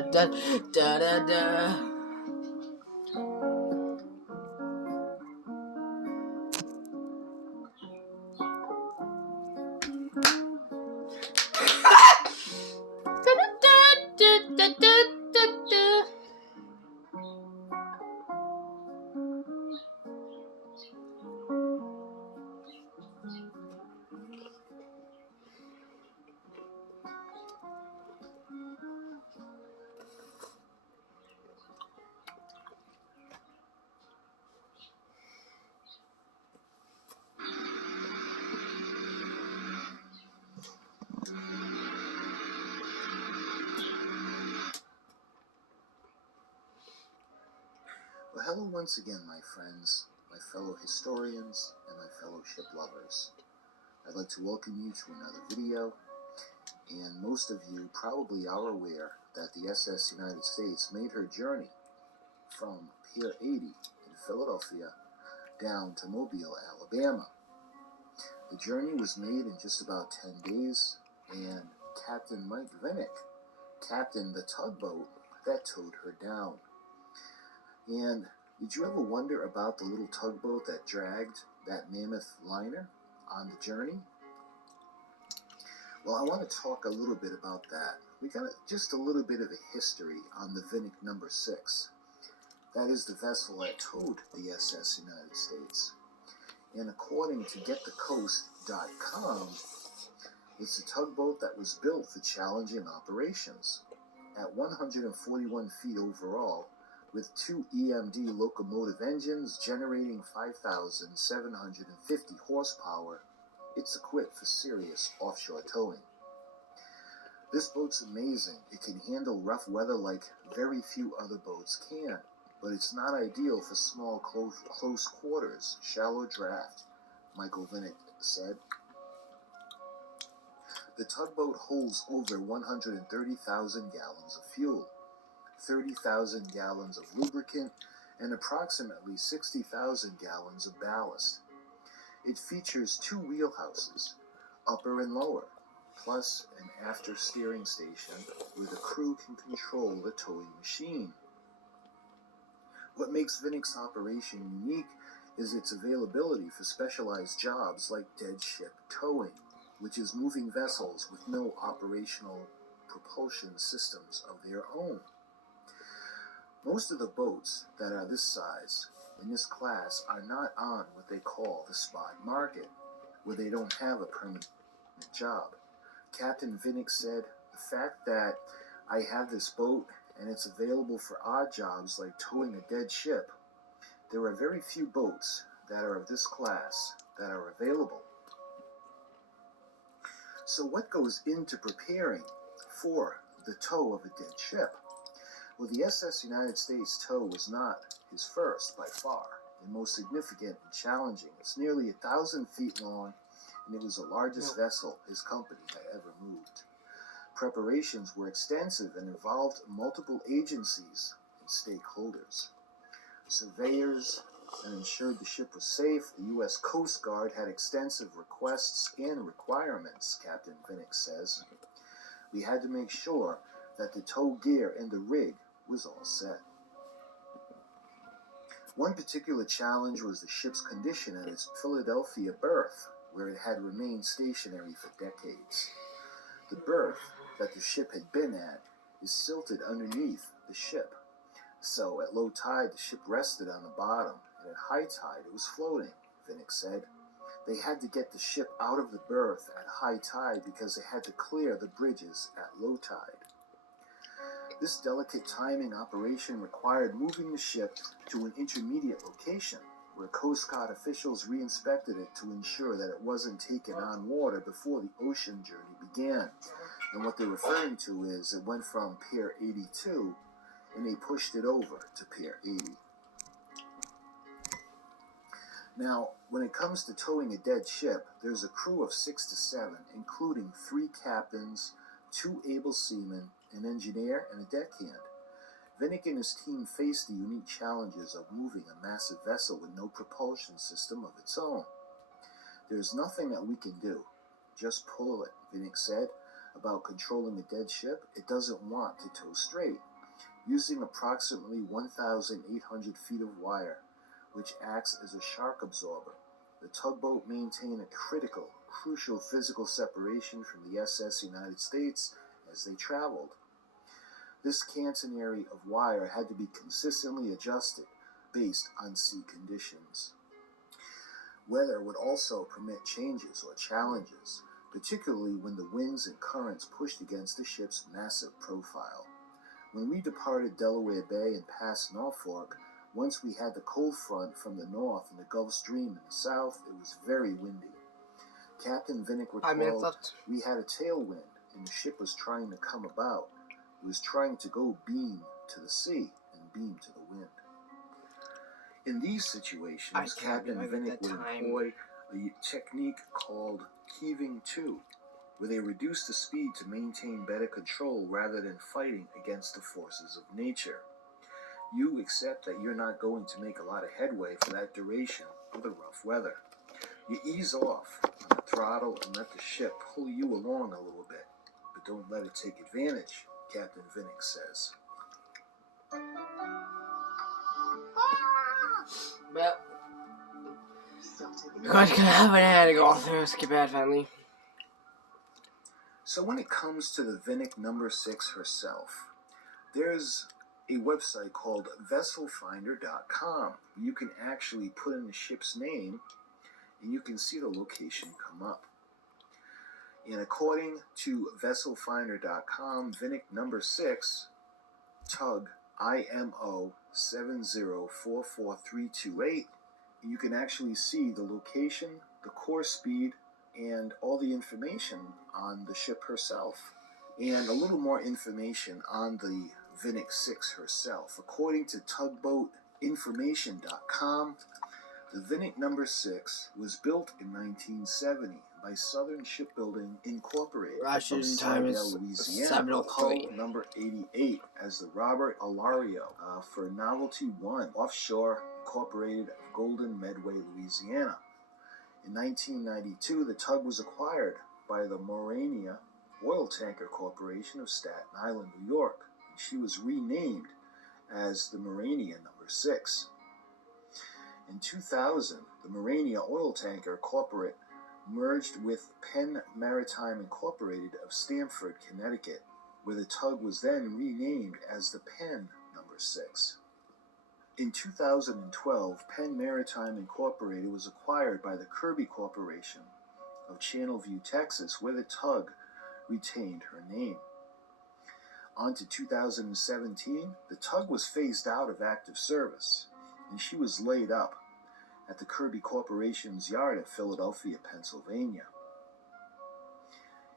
da da da da. Well, hello once again, my friends, my fellow historians, and my fellow ship lovers. I'd like to welcome you to another video, and most of you probably are aware that the SS United States made her journey from Pier 80 in Philadelphia down to Mobile, Alabama. The journey was made in just about 10 days, and Captain Mike Vinnick captained the tugboat that towed her down. And did you ever wonder about the little tugboat that dragged that mammoth liner on the journey? Well, I want to talk a little bit about that. We got just a little bit of a history on the Vinnick number 6. That is the vessel that towed the SS United States. And according to GetTheCoast.com, it's a tugboat that was built for challenging operations. At 141 feet overall, with 2 EMD locomotive engines generating 5,750 horsepower, it's equipped for serious offshore towing. This boat's amazing. It can handle rough weather like very few other boats can, but it's not ideal for small, close quarters, shallow draft, Michael Vinnick said. The tugboat holds over 130,000 gallons of fuel, 30,000 gallons of lubricant, and approximately 60,000 gallons of ballast. It features 2 wheelhouses, upper and lower, plus an after steering station where the crew can control the towing machine. What makes Vinnick's operation unique is its availability for specialized jobs like dead ship towing, which is moving vessels with no operational propulsion systems of their own. Most of the boats that are this size, in this class, are not on what they call the spot market, where they don't have a permanent job. Captain Vinnick said, "The fact that I have this boat and it's available for odd jobs like towing a dead ship, there are very few boats that are of this class that are available." So what goes into preparing for the tow of a dead ship? Well, the SS United States tow was not his first, by far, and most significant and challenging. It's nearly 1,000 feet long, and it was the largest vessel his company had ever moved. Preparations were extensive and involved multiple agencies and stakeholders. Surveyors and ensured the ship was safe. The U.S. Coast Guard had extensive requests and requirements, Captain Vinnick says. We had to make sure that the tow gear and the rig was all set. One particular challenge was the ship's condition at its Philadelphia berth, where it had remained stationary for decades. The berth that the ship had been at is silted underneath the ship. So at low tide, the ship rested on the bottom, and at high tide, it was floating, Vinnick said. They had to get the ship out of the berth at high tide because they had to clear the bridges at low tide. This delicate timing operation required moving the ship to an intermediate location, where Coast Guard officials re-inspected it to ensure that it wasn't taken on water before the ocean journey began. And what they're referring to is it went from Pier 82, and they pushed it over to Pier 80. Now, when it comes to towing a dead ship, there's a crew of 6 to 7, including 3 captains, 2 able seamen, an engineer, and a deckhand. Vinnick and his team faced the unique challenges of moving a massive vessel with no propulsion system of its own. "There's nothing that we can do. Just pull it," Vinnick said. about controlling a dead ship, it doesn't want to tow straight. Using approximately 1,800 feet of wire, which acts as a shock absorber, the tugboat maintained a crucial physical separation from the SS United States as they traveled. This catenary of wire had to be consistently adjusted based on sea conditions. Weather would also permit changes or challenges, particularly when the winds and currents pushed against the ship's massive profile. When we departed Delaware Bay and passed Norfolk, once we had the cold front from the north and the Gulf Stream in the south, it was very windy. Captain Vinnick recalled, "We had a tailwind, and the ship was trying to come about. It was trying to go beam to the sea and beam to the wind." In these situations, Captain Vinnick would employ a technique called heaving to, where they reduce the speed to maintain better control rather than fighting against the forces of nature. You accept that you're not going to make a lot of headway for that duration of the rough weather. You ease off on the throttle and let the ship pull you along a little bit, but don't let it take advantage, Captain Vinnick says. Well, you're going to have an ad to go through. Skip ad finally. So when it comes to the Vinnick number 6 herself, there's a website called vesselfinder.com. You can actually put in the ship's name and you can see the location come up. And according to vesselfinder.com, Vinnick number 6, tug IMO 7044328, you can actually see the location, the course speed, and all the information on the ship herself, and a little more information on the Vinnick 6 herself. According to tugboatinformation.com, the Vinnick number 6 was built in 1970 by Southern Shipbuilding Incorporated from Slidell, Louisiana. Hull number 88 as the Robert Alario for Novelty One, offshore incorporated of Golden Medway, Louisiana. In 1992, the tug was acquired by the Morania Oil Tanker Corporation of Staten Island, New York. And she was renamed as the Morania number 6. In 2000, the Morania Oil Tanker Corporate merged with Penn Maritime Incorporated of Stamford, Connecticut, where the tug was then renamed as the Penn number 6. In 2012, Penn Maritime Incorporated was acquired by the Kirby Corporation of Channelview, Texas, where the tug retained her name. On to 2017, the tug was phased out of active service, and she was laid up at the Kirby Corporation's yard at Philadelphia, Pennsylvania.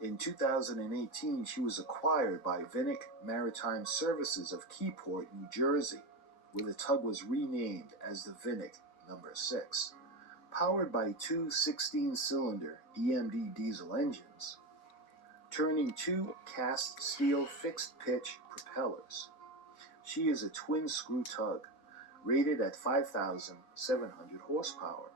In 2018, she was acquired by Vinnick Maritime Services of Keyport, New Jersey, where the tug was renamed as the Vinnick number 6. Powered by two 16-cylinder EMD diesel engines, turning two cast steel fixed-pitch propellers. She is a twin-screw tug, rated at 5,700 horsepower.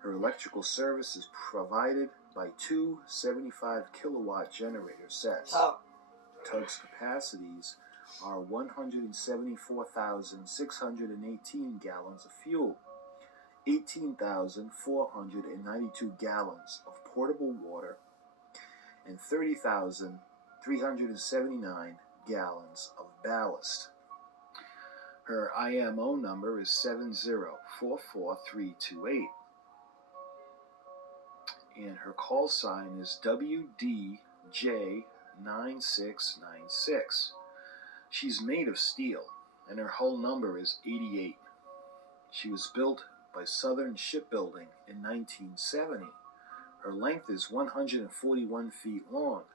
Her electrical service is provided by two 75-kilowatt generator sets. Tug's capacities are 174,618 gallons of fuel, 18,492 gallons of portable water, and 30,379 gallons of ballast. Her IMO number is 7044328, and her call sign is WDJ9696. She's made of steel, and her hull number is 88. She was built by Southern Shipbuilding in 1970. Her length is 141 feet long,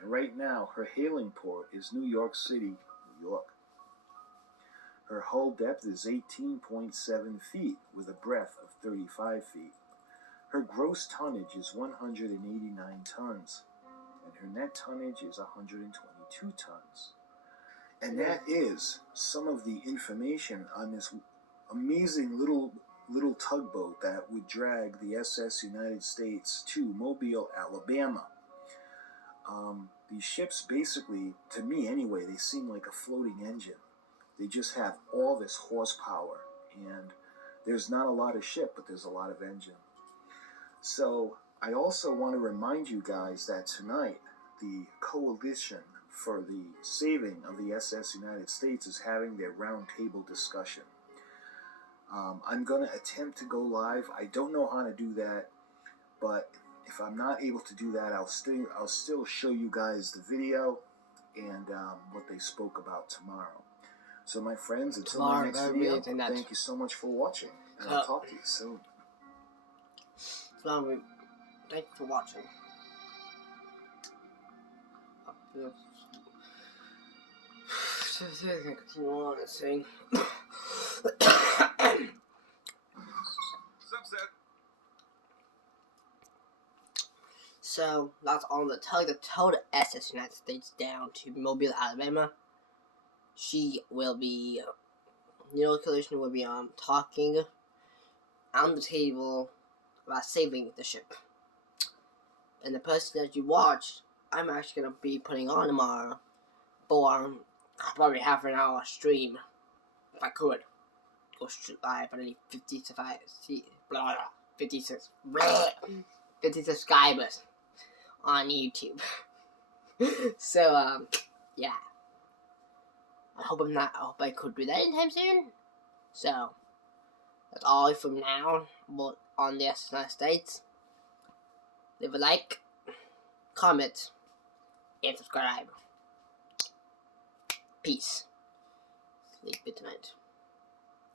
and right now her hailing port is New York City, New York. Her hull depth is 18.7 feet with a breadth of 35 feet. Her gross tonnage is 189 tons, and her net tonnage is 122 tons. And that is some of the information on this amazing little tugboat that would drag the SS United States to Mobile, Alabama. these ships basically, to me anyway, they seem like a floating engine. They just have all this horsepower, and there's not a lot of ship, but there's a lot of engine. So I also want to remind you guys that tonight the Coalition for the Saving of the SS United States is having their roundtable discussion. I'm going to attempt to go live. I don't know how to do that, but if I'm not able to do that, I'll still show you guys the video and what they spoke about tomorrow. So my friends, until my next video, thank you so much for watching, and I'll talk to you soon. So, thank you for watching. Continue on and sing. So that's on the tug that towed the SS United States down to Mobile, Alabama. She will be, Coalition will be talking on the table about saving the ship. And the person that you watched, I'm actually gonna be putting on tomorrow for probably half an hour stream, if I could. Go live, but I need 50 subscribers on YouTube. So, yeah. I hope I could do that anytime soon. So, that's all from now, but on the United States. Leave a like, comment, and subscribe. Peace. Sleep good tonight.